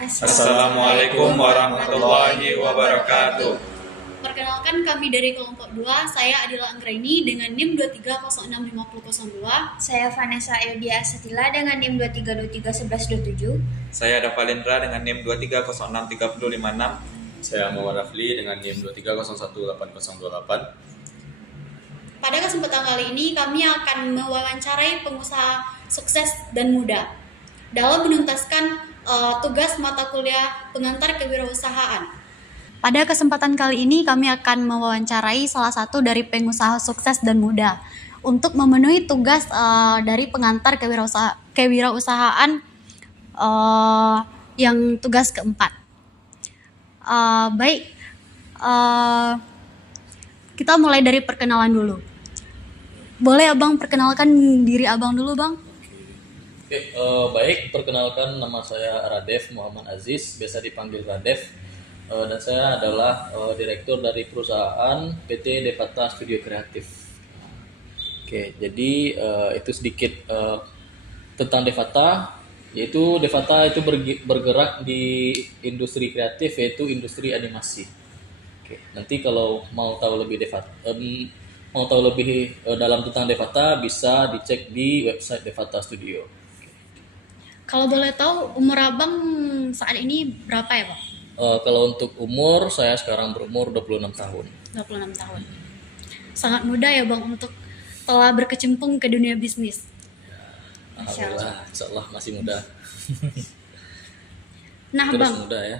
Assalamualaikum warahmatullahi wabarakatuh. Perkenalkan, kami dari kelompok 2, saya Adila Anggraini dengan NIM 23065002. Saya Vanessa Eudia Satila dengan NIM 23231127. Saya Davalendra dengan NIM 23063056. Saya Muhammad Rafli dengan NIM 23018028. Pada kesempatan kali ini kami akan mewawancarai pengusaha sukses dan muda dalam menuntaskan tugas mata kuliah pengantar kewirausahaan. Pada kesempatan kali ini kami akan mewawancarai salah satu dari pengusaha sukses dan muda untuk memenuhi tugas dari pengantar kewirausahaan yang tugas keempat. Kita mulai dari perkenalan dulu. Boleh Abang perkenalkan diri Abang dulu, Bang? Baik, perkenalkan nama saya Radef Muhammad Aziz, biasa dipanggil Radef, dan saya adalah direktur dari perusahaan PT Devata Studio Kreatif. Oke, jadi itu sedikit tentang Devata, yaitu Devata itu bergerak di industri kreatif, yaitu industri animasi. Oke, nanti kalau mau tahu lebih dalam tentang Devata bisa dicek di website Devata Studio. Kalau boleh tahu umur Abang saat ini berapa ya, Bang? Kalau untuk umur, saya sekarang berumur 26 tahun. 26 tahun. Sangat muda ya, Bang, untuk telah berkecimpung ke dunia bisnis. Alhamdulillah, insya Allah masih muda. Nah, Terus Bang, muda ya.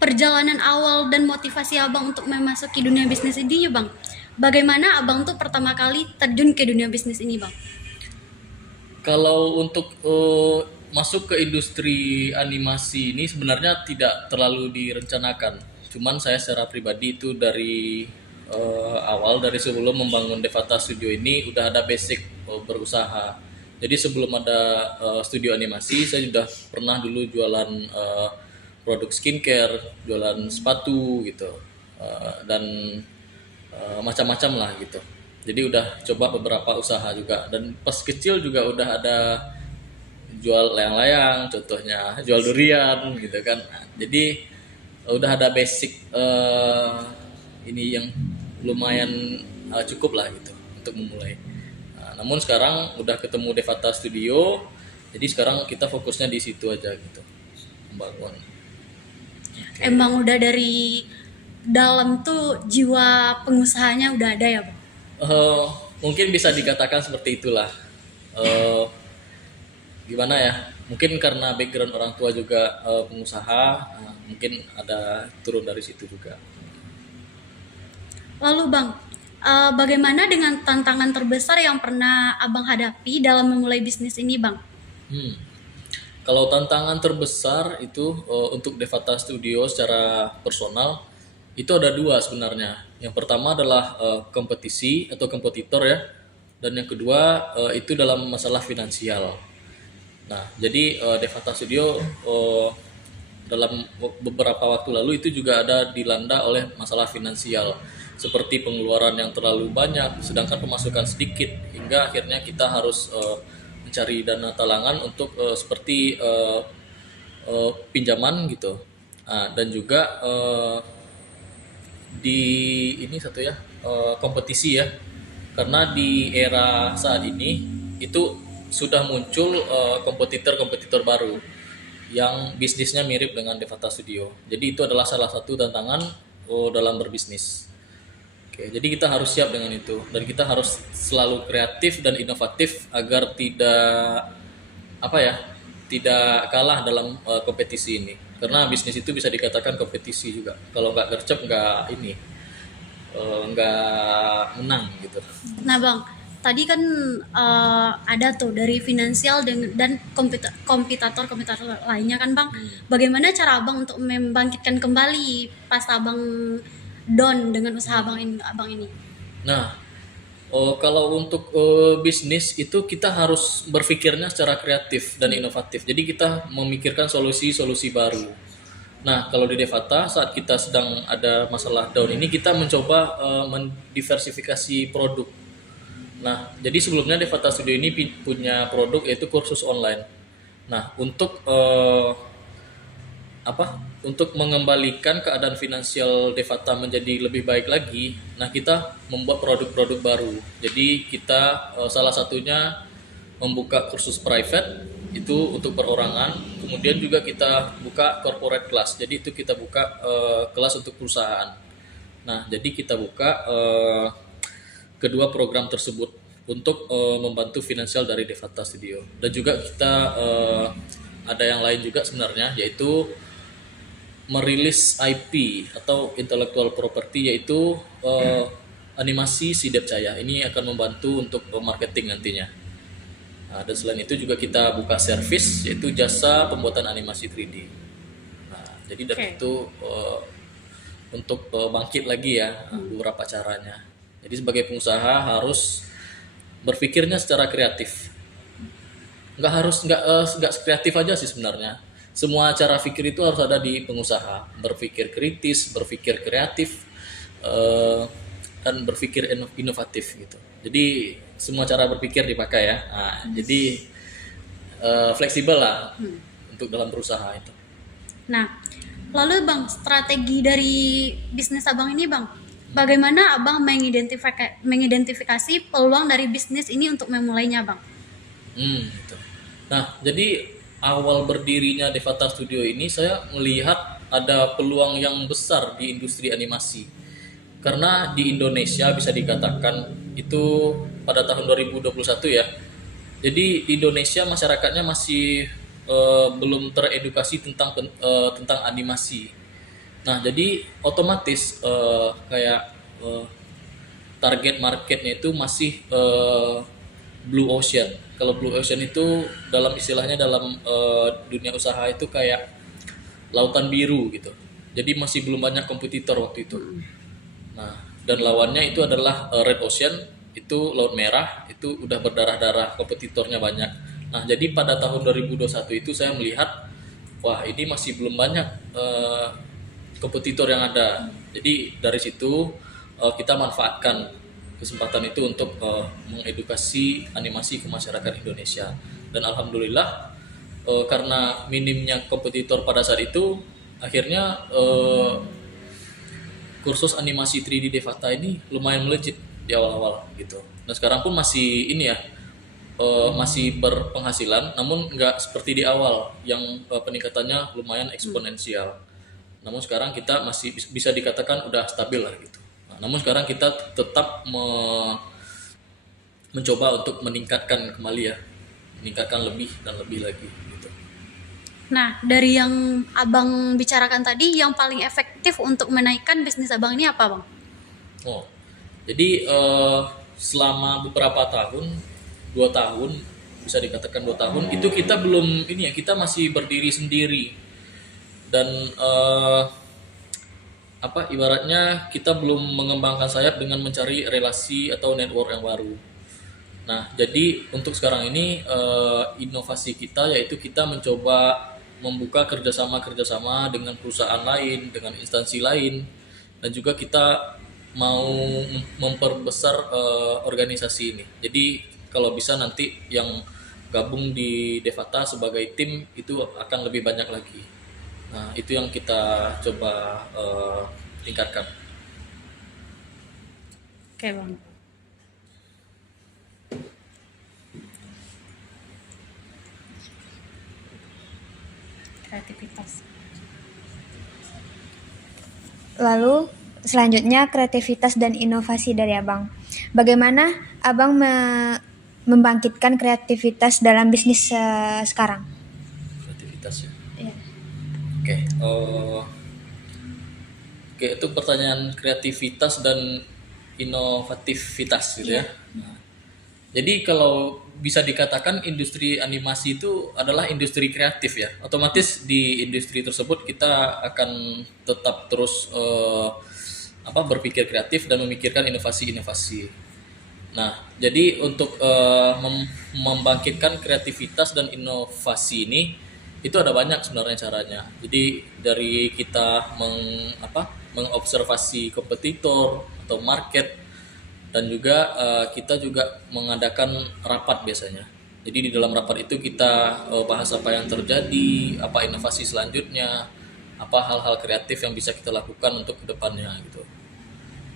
perjalanan awal dan motivasi Abang untuk memasuki dunia bisnis ini ya, Bang. Bagaimana Abang tuh pertama kali terjun ke dunia bisnis ini, Bang? Kalau untuk masuk ke industri animasi ini sebenarnya tidak terlalu direncanakan. Cuman saya secara pribadi itu dari awal, dari sebelum membangun Devata Studio ini udah ada basic berusaha. Jadi sebelum ada studio animasi, saya sudah pernah dulu jualan produk skincare, jualan sepatu gitu, dan macam-macam lah gitu. Jadi udah coba beberapa usaha juga, dan pas kecil juga udah ada jual layang-layang, contohnya jual durian gitu kan. Jadi udah ada basic ini yang lumayan cukup lah gitu untuk memulai. Namun sekarang udah ketemu Devata Studio, jadi sekarang kita fokusnya di situ aja gitu, membangun. Emang udah dari dalam tuh jiwa pengusahanya udah ada ya, Bang? Mungkin bisa dikatakan seperti itulah. Gimana ya? Mungkin karena background orang tua juga pengusaha, mungkin ada turun dari situ juga. Lalu, Bang, bagaimana dengan tantangan terbesar yang pernah Abang hadapi dalam memulai bisnis ini, Bang? Kalau tantangan terbesar itu untuk Devata Studio secara personal itu ada dua sebenarnya. Yang pertama adalah kompetisi atau kompetitor ya, dan yang kedua itu dalam masalah finansial. Nah, jadi Devata Studio dalam beberapa waktu lalu itu juga ada dilanda oleh masalah finansial, seperti pengeluaran yang terlalu banyak, sedangkan pemasukan sedikit, hingga akhirnya kita harus mencari dana talangan untuk seperti pinjaman gitu. Dan juga di ini satu ya, kompetisi ya, karena di era saat ini itu sudah muncul kompetitor baru yang bisnisnya mirip dengan Devata Studio. Jadi itu adalah salah satu tantangan dalam berbisnis. Oke, jadi kita harus siap dengan itu, dan kita harus selalu kreatif dan inovatif agar tidak kalah dalam kompetisi ini. Karena bisnis itu bisa dikatakan kompetisi juga. Kalau nggak gercep nggak menang gitu. Nah, Bang, tadi kan ada tuh dari finansial dan kompetitor lainnya kan, Bang. Bagaimana cara Abang untuk membangkitkan kembali pas Abang down dengan usaha Abang ini? Nah, kalau untuk bisnis itu kita harus berpikirnya secara kreatif dan inovatif. Jadi kita memikirkan solusi-solusi baru. Nah, kalau di Devata saat kita sedang ada masalah down ini, kita mencoba mendiversifikasi produk. Nah, jadi sebelumnya Devata Studio ini punya produk yaitu kursus online. Nah, untuk untuk mengembalikan keadaan finansial Devata menjadi lebih baik lagi, nah kita membuat produk-produk baru. Jadi kita salah satunya membuka kursus private itu untuk perorangan, kemudian juga kita buka corporate class. Jadi itu kita buka kelas untuk perusahaan. Nah, jadi kita buka kedua program tersebut untuk membantu finansial dari Devata Studio. Dan juga kita ada yang lain juga sebenarnya, yaitu merilis IP atau intellectual property, yaitu animasi si Depcaya. Ini akan membantu untuk marketing nantinya. Nah, dan selain itu juga kita buka service, yaitu jasa pembuatan animasi 3D. Nah, jadi dari itu untuk bangkit lagi ya, beberapa caranya. Jadi sebagai pengusaha harus berpikirnya secara kreatif. Nggak kreatif aja sih sebenarnya. Semua cara pikir itu harus ada di pengusaha. Berpikir kritis, berpikir kreatif, dan berpikir inovatif gitu. Jadi semua cara berpikir dipakai ya. Nah, jadi fleksibel lah untuk dalam berusaha itu. Nah, lalu Bang, strategi dari bisnis Abang ini Bang, bagaimana Abang mengidentifikasi peluang dari bisnis ini untuk memulainya Bang? Gitu. Nah, jadi awal berdirinya Devata Studio ini saya melihat ada peluang yang besar di industri animasi. Karena di Indonesia bisa dikatakan itu pada tahun 2021 ya. Jadi di Indonesia masyarakatnya masih belum teredukasi tentang animasi. Nah, jadi otomatis target marketnya itu masih blue ocean. Kalau blue ocean itu dalam istilahnya dalam dunia usaha itu kayak lautan biru gitu. Jadi masih belum banyak kompetitor waktu itu. Nah, dan lawannya itu adalah red ocean, itu laut merah, itu udah berdarah-darah, kompetitornya banyak. Nah, jadi pada tahun 2021 itu saya melihat, wah ini masih belum banyak kompetitor yang ada. Jadi dari situ kita manfaatkan kesempatan itu untuk mengedukasi animasi ke masyarakat Indonesia. Dan alhamdulillah karena minimnya kompetitor pada saat itu, akhirnya kursus animasi 3D Devata ini lumayan melejit di awal-awal gitu. Dan sekarang pun masih ini ya, masih berpenghasilan, namun nggak seperti di awal yang peningkatannya lumayan eksponensial. Namun sekarang kita masih bisa dikatakan udah stabil lah gitu. Nah, namun sekarang kita tetap mencoba untuk meningkatkan kembali ya, meningkatkan lebih dan lebih lagi gitu. Nah, dari yang Abang bicarakan tadi, yang paling efektif untuk menaikkan bisnis Abang ini apa Bang? Oh, jadi selama beberapa tahun, 2 tahun, bisa dikatakan 2 tahun, itu kita belum ini ya, kita masih berdiri sendiri. Dan ibaratnya kita belum mengembangkan sayap dengan mencari relasi atau network yang baru. Nah, jadi untuk sekarang ini inovasi kita yaitu kita mencoba membuka kerjasama dengan perusahaan lain, dengan instansi lain, dan juga kita mau memperbesar organisasi ini. Jadi kalau bisa nanti yang gabung di Devata sebagai tim itu akan lebih banyak lagi. Nah, itu yang kita coba tingkatkan. Oke Bang. Kreativitas. Lalu selanjutnya kreativitas dan inovasi dari Abang. Bagaimana Abang membangkitkan kreativitas dalam bisnis sekarang? Kreativitas ya. Iya. Oke, itu pertanyaan kreativitas dan inovativitas gitu ya. Nah, jadi kalau bisa dikatakan industri animasi itu adalah industri kreatif ya. Otomatis di industri tersebut kita akan tetap terus berpikir kreatif dan memikirkan inovasi-inovasi. Nah, jadi untuk membangkitkan kreativitas dan inovasi ini itu ada banyak sebenarnya caranya. Jadi dari kita mengobservasi kompetitor atau market, dan juga kita juga mengadakan rapat biasanya. Jadi di dalam rapat itu kita bahas apa yang terjadi, apa inovasi selanjutnya, apa hal-hal kreatif yang bisa kita lakukan untuk kedepannya gitu.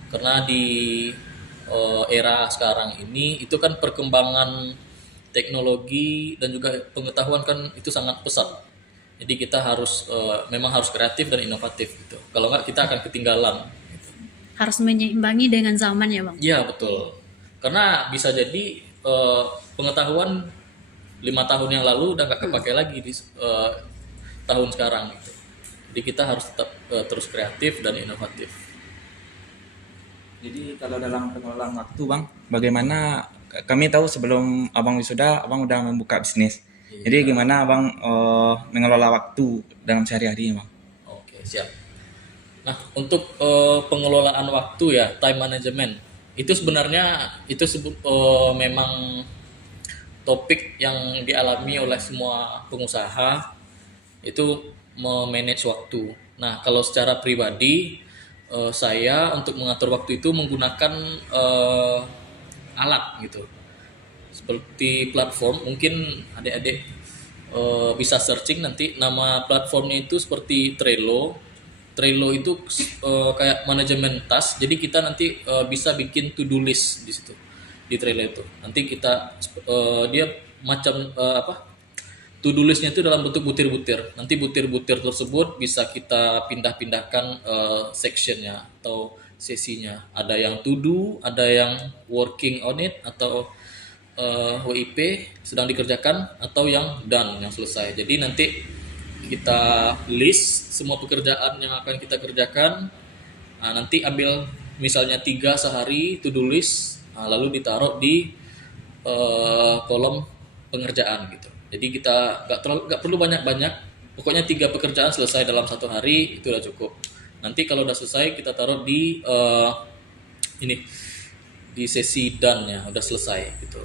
Karena di era sekarang ini itu kan perkembangan teknologi dan juga pengetahuan kan itu sangat pesat. Jadi kita harus memang harus kreatif dan inovatif gitu. Kalau nggak kita akan ketinggalan. Gitu. Harus menyeimbangi dengan zaman ya Bang. Iya betul. Karena bisa jadi pengetahuan 5 tahun yang lalu udah nggak kepake lagi di tahun sekarang gitu. Jadi kita harus tetap terus kreatif dan inovatif. Jadi kalau dalam pengelolaan waktu Bang, bagaimana kami tahu sebelum Abang wisuda, Abang udah membuka bisnis. Jadi gimana Abang mengelola waktu dalam sehari-hari Bang? Oke, siap. Nah, untuk pengelolaan waktu ya, time management, itu sebenarnya memang topik yang dialami oleh semua pengusaha, itu memanage waktu. Nah, kalau secara pribadi, saya untuk mengatur waktu itu menggunakan alat gitu, seperti platform. Mungkin adik-adik bisa searching nanti nama platformnya itu seperti Trello. Trello itu kayak manajemen task. Jadi kita nanti bisa bikin to do list di situ di Trello itu. Nanti kita dia macam to do listnya itu dalam bentuk butir-butir. Nanti butir-butir tersebut bisa kita pindah-pindahkan sectionnya atau sesinya. Ada yang to do, ada yang working on it atau WIP sedang dikerjakan, atau yang done, yang selesai. Jadi nanti kita list semua pekerjaan yang akan kita kerjakan. Nah, nanti ambil misalnya 3 sehari to do list, lalu ditaruh di kolom pengerjaan gitu. Jadi kita nggak perlu banyak-banyak, pokoknya 3 pekerjaan selesai dalam 1 hari itu udah cukup. Nanti kalau udah selesai kita taruh di di sesi done ya, udah selesai gitu.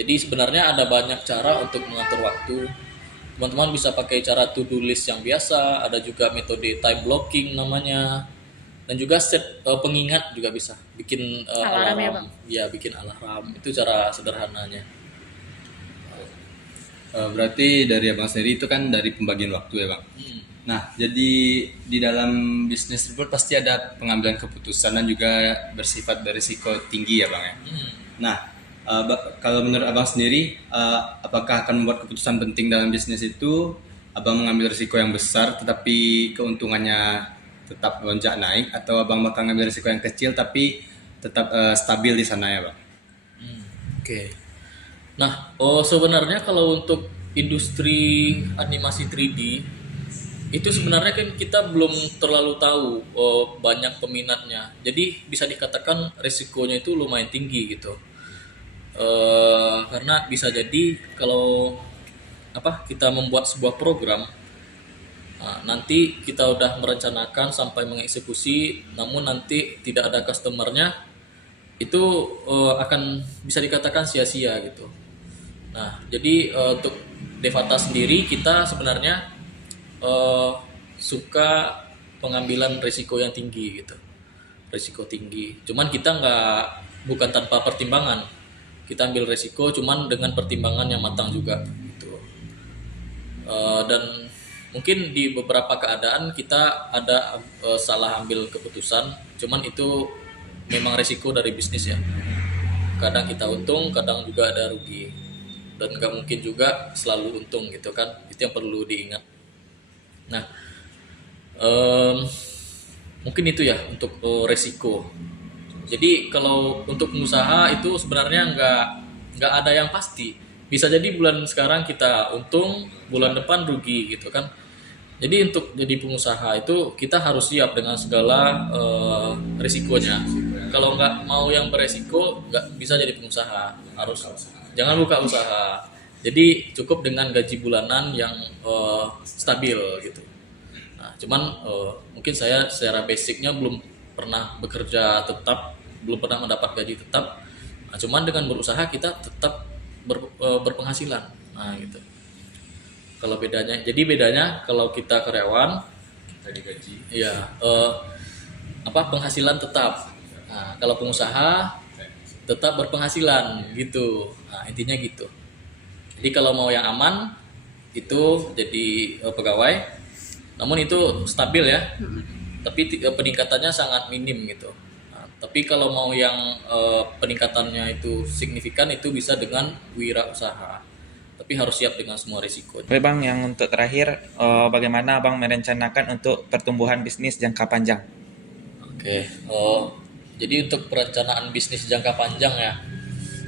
Jadi sebenarnya ada banyak cara untuk mengatur waktu. Teman-teman bisa pakai cara to do list yang biasa, ada juga metode time blocking namanya, dan juga set pengingat juga bisa. Bikin Alarm ya, Bang? Ya, bikin alarm. Itu cara sederhananya. Berarti dari Abang sendiri itu kan dari pembagian waktu ya Bang. Nah, jadi di dalam bisnis tersebut pasti ada pengambilan keputusan dan juga bersifat berisiko tinggi ya Bang ya. Nah, kalau menurut Abang sendiri, apakah akan membuat keputusan penting dalam bisnis itu Abang mengambil risiko yang besar tetapi keuntungannya tetap lonjak naik, atau Abang bakal ngambil risiko yang kecil tapi tetap stabil di sana ya Bang? Oke. Nah, sebenarnya kalau untuk industri animasi 3D itu sebenarnya kan kita belum terlalu tahu banyak peminatnya. Jadi bisa dikatakan risikonya itu lumayan tinggi gitu. Karena bisa jadi kalau kita membuat sebuah program, nanti kita udah merencanakan sampai mengeksekusi, namun nanti tidak ada customernya, itu akan bisa dikatakan sia-sia gitu. Nah, jadi untuk Devata sendiri kita sebenarnya suka pengambilan risiko yang tinggi gitu, risiko tinggi. Cuman kita bukan tanpa pertimbangan, kita ambil risiko cuman dengan pertimbangan yang matang juga gitu. Dan mungkin di beberapa keadaan kita ada salah ambil keputusan, cuman itu memang risiko dari bisnis ya. Kadang kita untung, kadang juga ada rugi. Dan nggak mungkin juga selalu untung gitu kan, itu yang perlu diingat. Nah, mungkin itu ya untuk resiko. Jadi kalau untuk pengusaha itu sebenarnya nggak ada yang pasti. Bisa jadi bulan sekarang kita untung, bulan depan rugi gitu kan. Jadi untuk jadi pengusaha itu kita harus siap dengan segala risikonya. Kalau nggak mau yang beresiko, nggak bisa jadi pengusaha. Jangan buka usaha. Jadi cukup dengan gaji bulanan yang stabil gitu. Nah, cuman mungkin saya secara basicnya belum pernah bekerja tetap, belum pernah mendapat gaji tetap. Nah, cuman dengan berusaha kita tetap berpenghasilan. Nah, gitu. Kalau bedanya kalau kita karyawan Tadi gaji. ya penghasilan tetap. Nah, kalau pengusaha tetap berpenghasilan gitu. Nah, intinya gitu. Jadi kalau mau yang aman itu jadi pegawai, namun itu stabil ya, tapi peningkatannya sangat minim gitu. Nah, tapi kalau mau yang peningkatannya itu signifikan, itu bisa dengan wirausaha, tapi harus siap dengan semua risiko. Oke Bang, yang untuk terakhir, bagaimana Abang merencanakan untuk pertumbuhan bisnis jangka panjang? Oke, jadi untuk perencanaan bisnis jangka panjang ya.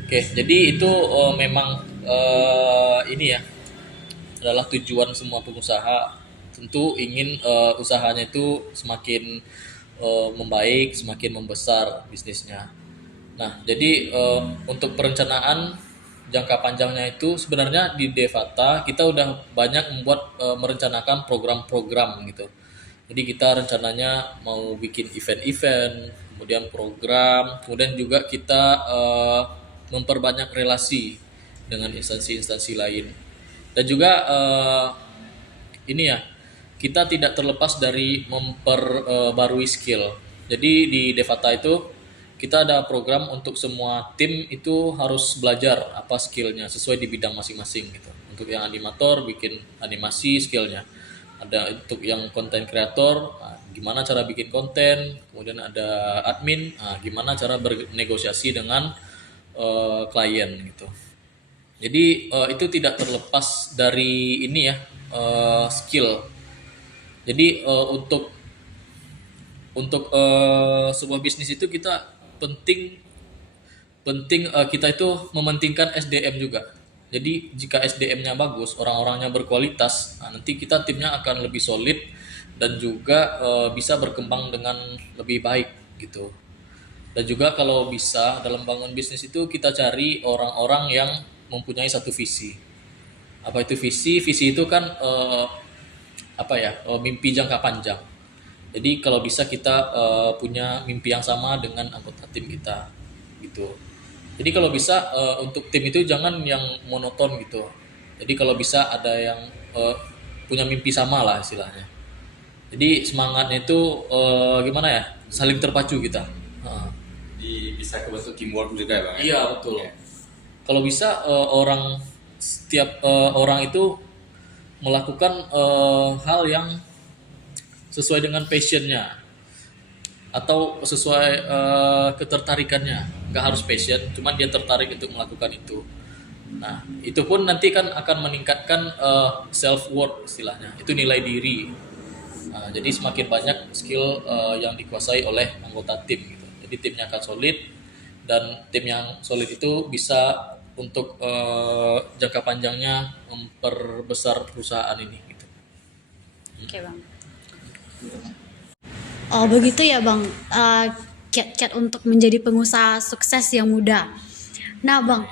Oke, jadi itu memang ini ya adalah tujuan semua pengusaha. Tentu ingin usahanya itu semakin membaik, semakin membesar bisnisnya. Nah, jadi untuk perencanaan jangka panjangnya itu sebenarnya di Devata kita udah banyak membuat merencanakan program-program gitu. Jadi kita rencananya mau bikin event-event, kemudian program, kemudian juga kita memperbanyak relasi dengan instansi-instansi lain. Dan juga ini ya, kita tidak terlepas dari memperbarui skill. Jadi di Devata itu kita ada program untuk semua tim itu harus belajar apa skillnya sesuai di bidang masing-masing gitu. Untuk yang animator bikin animasi skillnya. Ada untuk yang konten kreator, gimana cara bikin konten. Kemudian ada admin, gimana cara bernegosiasi dengan klien gitu. Jadi itu tidak terlepas dari ini ya, skill. Jadi untuk sebuah bisnis itu kita penting kita itu mementingkan SDM juga. Jadi jika SDM-nya bagus, orang-orangnya berkualitas, nanti kita timnya akan lebih solid dan juga bisa berkembang dengan lebih baik gitu. Dan juga kalau bisa dalam bangun bisnis itu kita cari orang-orang yang mempunyai satu visi. Apa itu visi? Visi itu kan mimpi jangka panjang. Jadi kalau bisa kita punya mimpi yang sama dengan anggota tim kita gitu. Jadi kalau bisa untuk tim itu jangan yang monoton gitu. Jadi kalau bisa ada yang punya mimpi sama lah istilahnya. Jadi semangatnya itu gimana ya? Saling terpacu kita. Bisa kebentuk teamwork juga ya Bang? Iya betul. Kalau bisa setiap orang itu melakukan hal yang sesuai dengan passionnya atau sesuai ketertarikannya. Nggak harus passion, cuman dia tertarik untuk melakukan itu. Nah, itu pun nanti kan akan meningkatkan self worth istilahnya. Itu nilai diri. Nah, jadi semakin banyak skill yang dikuasai oleh anggota tim gitu. Jadi timnya akan solid, dan tim yang solid itu bisa untuk jangka panjangnya memperbesar perusahaan ini gitu. Oke Bang. Oh begitu ya Bang, kiat-kiat untuk menjadi pengusaha sukses yang muda. Nah Bang,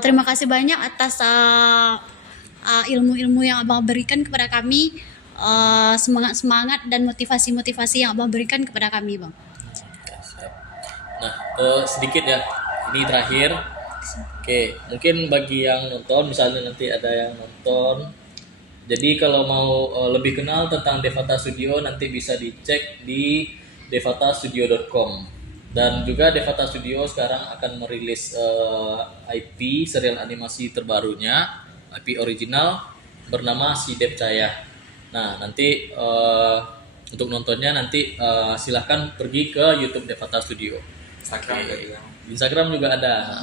terima kasih banyak atas ilmu-ilmu yang Abang berikan kepada kami, semangat-semangat dan motivasi-motivasi yang Abang berikan kepada kami Bang. Nah, sedikit ya, ini terakhir. Oke, mungkin bagi yang nonton, misalnya nanti ada yang nonton, jadi kalau mau lebih kenal tentang Devata Studio, nanti bisa dicek di devatastudio.com. Dan juga Devata Studio sekarang akan merilis IP serial animasi terbarunya, IP original bernama Si Devcaya. Nah, nanti untuk nontonnya nanti silahkan pergi ke YouTube Devata Studio. Instagram juga ada.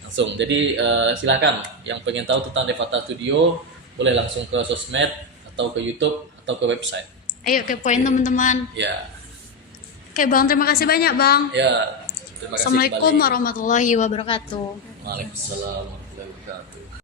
Langsung. Jadi silakan yang pengen tahu tentang Devata Studio boleh langsung ke sosmed atau ke YouTube atau ke website. Ayo kepoin teman-teman. Ya. Oke Bang, terima kasih banyak Bang. Ya. Terima kasih. Assalamualaikum warahmatullahi wabarakatuh. Waalaikumsalam warahmatullahi wabarakatuh.